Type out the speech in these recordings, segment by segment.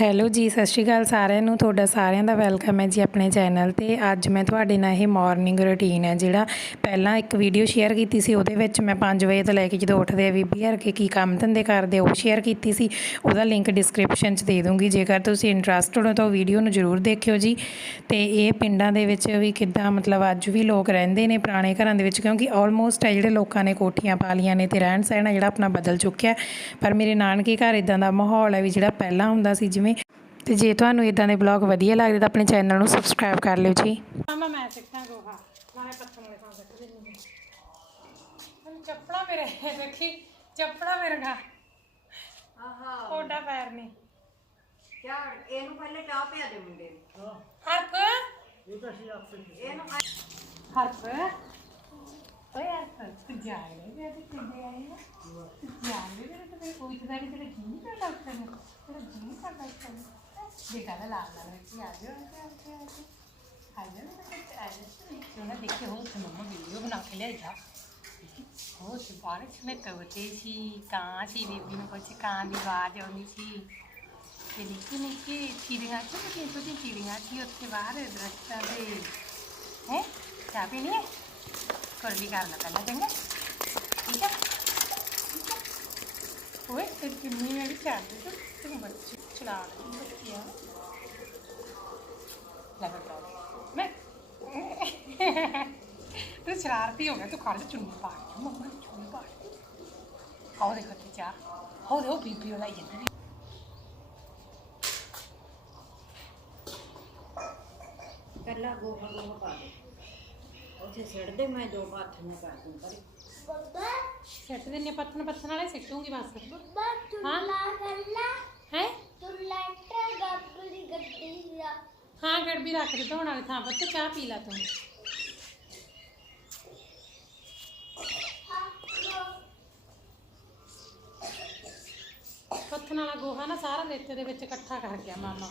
Hello ਜੀ, ਸਤਿ ਸ਼੍ਰੀ ਅਕਾਲ ਸਾਰਿਆਂ ਨੂੰ। ਤੁਹਾਡਾ ਸਾਰਿਆਂ ਦਾ ਵੈਲਕਮ ਹੈ ਜੀ ਆਪਣੇ ਚੈਨਲ 'ਤੇ। ਅੱਜ ਮੈਂ ਤੁਹਾਡੇ ਨਾਲ ਇਹ ਮਾਰਨਿੰਗ ਰੂਟੀਨ ਹੈ ਜਿਹੜਾ ਪਹਿਲਾਂ ਇੱਕ ਵੀਡੀਓ ਸ਼ੇਅਰ ਕੀਤੀ ਸੀ, ਉਹਦੇ ਵਿੱਚ ਮੈਂ 5 ਵਜੇ ਤੋਂ ਲੈ ਕੇ ਜਦੋਂ ਉੱਠਦੇ ਆ ਬੀਬੀ ਹਰਕੇ ਕੀ ਕੰਮ ਧੰਦੇ ਕਰਦੇ ਉਹ ਸ਼ੇਅਰ ਕੀਤੀ ਸੀ। ਉਹਦਾ ਲਿੰਕ ਡਿਸਕ੍ਰਿਪਸ਼ਨ 'ਚ ਦੇ ਦੂੰਗੀ, ਜੇਕਰ ਤੁਸੀਂ ਇੰਟਰਸਟਡ ਹੋ ਤਾਂ ਉਹ ਵੀਡੀਓ ਨੂੰ ਜ਼ਰੂਰ ਦੇਖਿਓ ਜੀ। ਅਤੇ ਇਹ ਪਿੰਡਾਂ ਦੇ ਵਿੱਚ ਵੀ ਕਿੱਦਾਂ ਮਤਲਬ ਅੱਜ ਵੀ ਲੋਕ ਰਹਿੰਦੇ ਨੇ ਪੁਰਾਣੇ ਘਰਾਂ ਦੇ ਵਿੱਚ, ਕਿਉਂਕਿ ਆਲਮੋਸਟ ਹੈ ਜਿਹੜੇ ਲੋਕਾਂ ਨੇ ਕੋਠੀਆਂ ਪਾ ਲਈਆਂ ਨੇ ਅਤੇ ਰਹਿਣ ਸਹਿਣ ਹੈ ਜਿਹੜਾ ਆਪਣਾ ਬਦਲ ਚੁੱਕਿਆ। ਪਰ ਮੇਰੇ ਨਾਨਕੇ ਘਰ ਇੱਦਾਂ ਦਾ ਮਾਹੌਲ ਹੈ ਵੀ ਜਿਹੜਾ ਪਹਿਲਾਂ ਹੁੰਦਾ ਸੀ ਜਿਵੇਂ। ਤੇ ਜੇ ਤੁਹਾਨੂੰ ਇਦਾਂ ਦੇ ਬਲੌਗ ਵਧੀਆ ਲੱਗਦੇ ਤਾਂ ਆਪਣੇ ਚੈਨਲ ਨੂੰ ਸਬਸਕ੍ਰਾਈਬ ਕਰ ਲਿਓ ਜੀ। ਮੈਂ ਸਿੱਖਾਂ ਗੋਹਾ ਨਾਲੇ ਪੱਥਰ ਵਾਲੇ ਥਾਂ ਸਿੱਟ ਦਿੰਦੀ ਹਾਂ। ਚੱਪੜਾ ਮੇਰੇ ਦੇਖੀ, ਚੱਪੜਾ ਮੇਰੇ ਦਾ ਕੋਡਾ ਪੈਰ ਨਹੀਂ ਚਾੜ ਇਹਨੂੰ ਪਹਿਲੇ ਚਾਹ ਪਿਆ ਦੇ ਮੁੰਡੇ ਨੂੰ। ਹਰਪ ਇਹ ਤਾਂ ਸੀ ਆਪਸੇ ਇਹਨੂੰ ਹਰਪ ਓਏ ਹਰਪ ਤੂੰ ਜਾ ਲੈ ਵੀ ਅੱਜ ਕਿੱਥੇ ਆਏ ਨਾ ਜਾ ਲੈ ਵੀ ਤੇ ਕੋਈ ਤਾਂ ਤੇਰਾ ਜੀ ਨਹੀਂ ਕਰਦਾ ਉੱਠਣ ਨੂੰ, ਤੇਰਾ ਜੀ ਨਹੀਂ ਕਰਦਾ ਉੱਠਣ ਨੂੰ। देखा था लाल लाल रखी आ जाओ आ जाओ ना देखे हो तो मम्मा वीडियो बना के ले जा हो बारिश में कबूते सी कां सी बेबी में कुछ कां की आवाज आनी सी ते निक्के निक्के चिड़ियाँ छोटी छोटी चिड़ियाँ थी उत्थे बाहर दरख्तां दे हैं। चाह पीनी है कर भी करना पहला चंगा ठीक है। ओए किन्नी में भी चाह दे तो बच्चे चला बच्चियाँ मैं तू शरारती हो गया, तू खड़ चुन्नी पा मम्मा चुन्नी पा आओ देखो ते चाह हो दे बीबी वाला ही पहला गोहा गोहा पा दे उसे सिट दे, मैं 2 हाथ में कर दूं पर सिट देने पत्थर पत्थर वाले सिटूंगी बस। हाँ है हाँ गड़बी रख दे धोने वाली थां पर। चाह पी ला तू पत्थर वाला गोहा ना सारा रेते दे विच इकट्ठा कर गया मामा।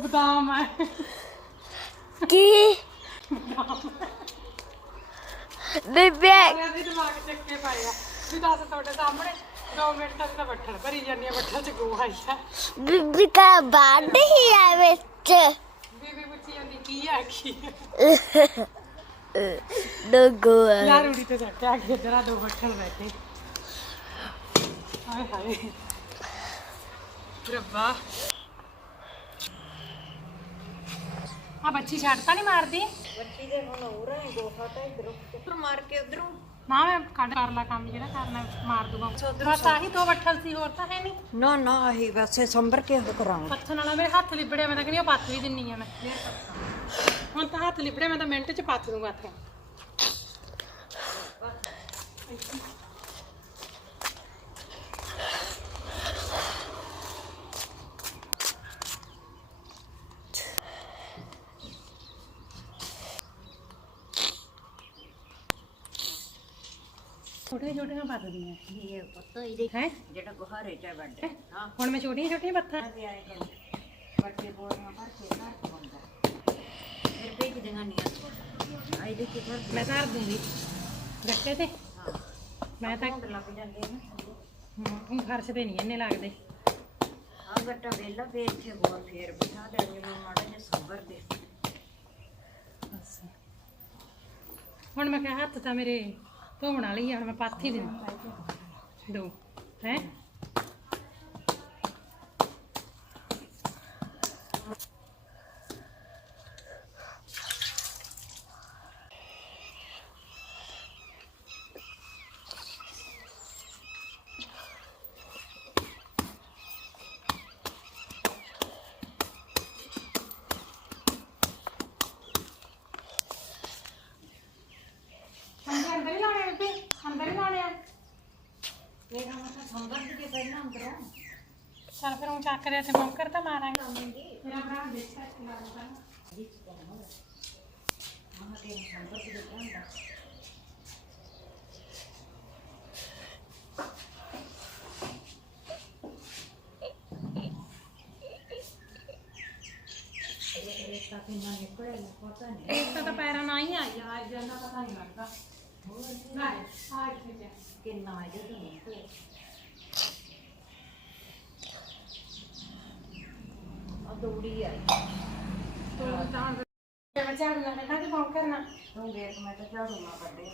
बदाम है की दिमाग चक्के पाया भी दस थोड़े सामने 2 मिनट तक तो बट्ठल भरी जानी बट्ठल च गोहा है बीबी का बाद ही आवे बीबी पुछी जाती की आखी दो गोहा यार उड़ी तो जाके आगे जरा 2 बट्ठल बैठे हाय हाय रब्बा आ बच्ची छाड़ता नहीं मारती बच्ची दे हुन हो रहा है गोहा तो इधर मार के उधरों ना मैं कट कर ला काम जेड़ा करना मार दूंगा बस आही 2 बट्ठल सी और तो है नहीं ना ना आही वैसे संभर के हो कराऊं पत्थर वाला मेरे हाथ लिबड़े मैं तो कहनी पत्थ भी दिन्नी है मैं हुन तो हाथ लिबड़े मैं तो मिनट च पत्थ दूंगा हथ छोटे छोटे पत्थ दी ये पत्ता ही देख है जेड़ा गोहा रेचा बैठे हां हुन मैं छोटी छोटी पत्थर बच्चे बोलना पर के ना बंदा फिर भेज देगा नहीं आई देख के मैं धर दूंगी गट्टे ते हां मैं तो लग जाते ना हम फर्श ते नहीं इन्ने लगदे हां गट्टा वेला फिर इथे गोहा फिर बिठा देंगे मैं माड़ा जे संभर दे हुन मैं कहा हाथ तां मेरे धोने वाली है मैं पत्थ ही देना 2 है ਸੰਭਰ ਦੀ ਪਹਿਲਾਂ ਅੰਦਰੋਂ ਚੱਲ ਫਿਰ ਉਹ ਚੱਕ ਦੇ ਤੇ ਬੌਂਕਰ ਤਾਂ ਮਾਰਾਂਗੇ ਤੇਰਾ ਭਰਾ ਦੇਖ ਕੇ ਲਾਉਂਦਾ ਵਿੱਚ ਕਰਨਾ ਹਾਂ ਤੇ ਸੰਭਰ ਦੀ ਹੁੰਦਾ ਰੇਤਾ ਕਿੰਨਾ ਨਿਕਲਿਆ ਪਤਾ ਨਹੀਂ ਇੱਕ ਤਾਂ ਪੈਰਾਂ ਨਾਲ ਹੀ ਆਈ ਆ ਅੱਜ ਇਹਨਾਂ ਪਤਾ ਨਹੀਂ ਲੱਗਦਾ ਨਾ ਆ ਇੱਥੇ ਕਿੰਨਾ ਇਹਦੇ ਤੋਂ ਨਿਕਲਿਆ ਆ ਦੌੜੀ ਆਈ ਤੂੰ ਤਾਂ ਬੱਚਾ ਨੂੰ ਨਾ ਤੇ ਬੌਂਕਰ ਨਾ ਤੂੰ ਦੇਖ ਮੈਂ ਤਾਂ ਝਾੜੂ ਨਾ ਕੱਢੇ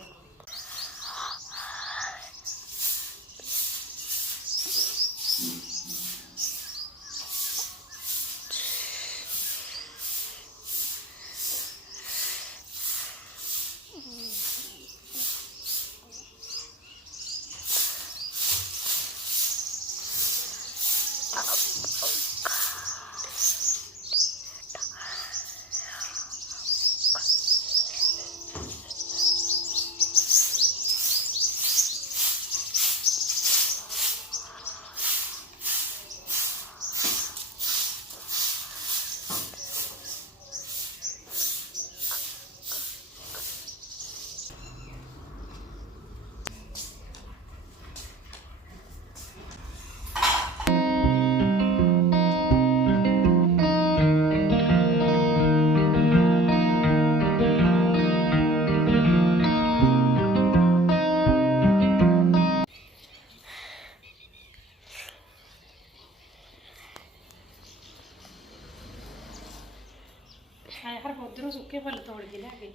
ਆਇਆ ਹਰ ਉਧਰੋਂ ਸੁੱਕੇ ਫੁੱਲ ਤੋੜ ਕੇ ਲਿਆ ਕੇ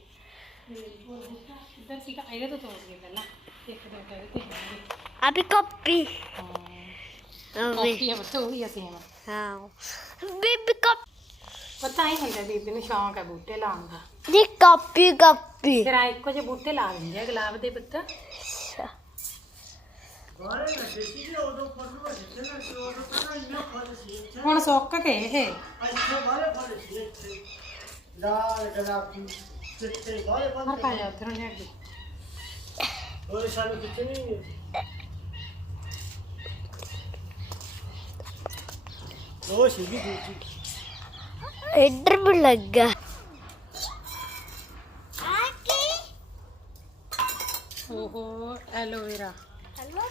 ਇੱਧਰ ਸੀਗਾ ਇਹਦੇ ਤੋਂ ਤੋੜ ਕੇ ਪਹਿਲਾਂ ਇੱਕ ਦੋ ਤੇ ਇਹਦੇ ਤੇ ਹੋਣਗੇ अभी कॉपी ਕਾਪੀ ਆ ਬੱਤ ਉਹੀ ਅਸੀਂ ਆ हाँ बेबी कॉपी ਪਤਾ ਹੀ ਹੁੰਦਾ ਬੀਬੀ ਨੂੰ ਸ਼ੌਂਕ ਹੈ ਬੂਟੇ ਲਾਉਣ ਦਾ दी कॉपी कॉपी ਫਿਰ ਆ ਇੱਕੋ ਜਿਹੇ ਬੂਟੇ ਲਾ ਦਿੰਦੇ ਆ ਗੁਲਾਬ ਦੇ ਪੁੱਤ ਹੁਣ ਸੁੱਕ ਗਏ ਇਹ ਲਾਲ ਗੁਲਾਬੀ ਚਿੱਟੇ ਬਾਲੇ ਹਰ ਬੰਦੇ ਪਾ ਜਾ ਉਧਰੋਂ ਲਿਆ ਕੇ ਹੋਰ ਸਾਨੂੰ ਕਿਤੇ ਨਹੀਂ ਉਹ ਸੀਗੀ ਦੂਜੀ इधर भी लग गया ਓਹੋ ਐਲੋਵੇਰਾ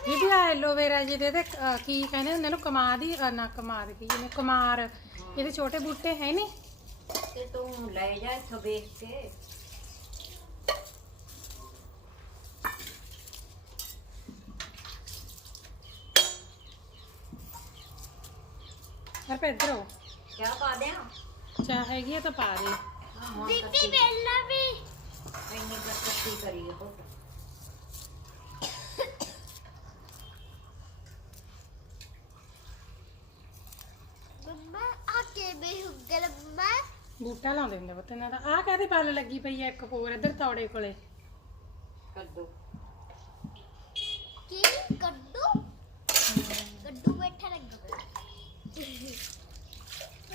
ਬੀਬੀ ਆ ਐਲੋਵੇਰਾ ਜਿਹਦੇ ਤੇ ਕੀ ਕਹਿੰਦੇ ਹੁੰਦੇ ਨੂੰ ਕਮਾਦ ਹੀ ਨਾ ਕਮਾਦ ਕੀ ਇਹਨੇ ਕੁਮਾਰ ਇਹਦੇ ਛੋਟੇ ਬੂਟੇ ਹੈ ਨਹੀਂ ਤੇ ਤੂੰ ਲੈ ਜਾ ਇੱਥੋਂ ਵੇਖ ਕੇ ਹਰ ਪੇ ਇੱਧਰ ਹੋ ਕਿਆ ਪਾ ਦਿਆਂ ਚਾਹ ਹੈਗੀ ਆ ਤਾਂ ਪਾ ਦੇ दीदी बेला भी ਇੰਨੀ ਬੱਤੀ ਕਰੀਏ ਪੁੱਤ मम्मा आके भी हुगल मम्मा ਬੂਟਾ ਲਾਉਂਦੇ ਹੁੰਦੇ ਪੁੱਤ ਇਹਨਾਂ ਦਾ ਆਹ ਕਾਹਦੇ ਪੱਲ ਲੱਗੀ ਪਈ ਆ ਇੱਕ ਹੋਰ ਇੱਧਰ ਤੌੜੇ ਕੋਲੇ ਕੱਦੂ की कड्डू कड्डू बैठा लग गया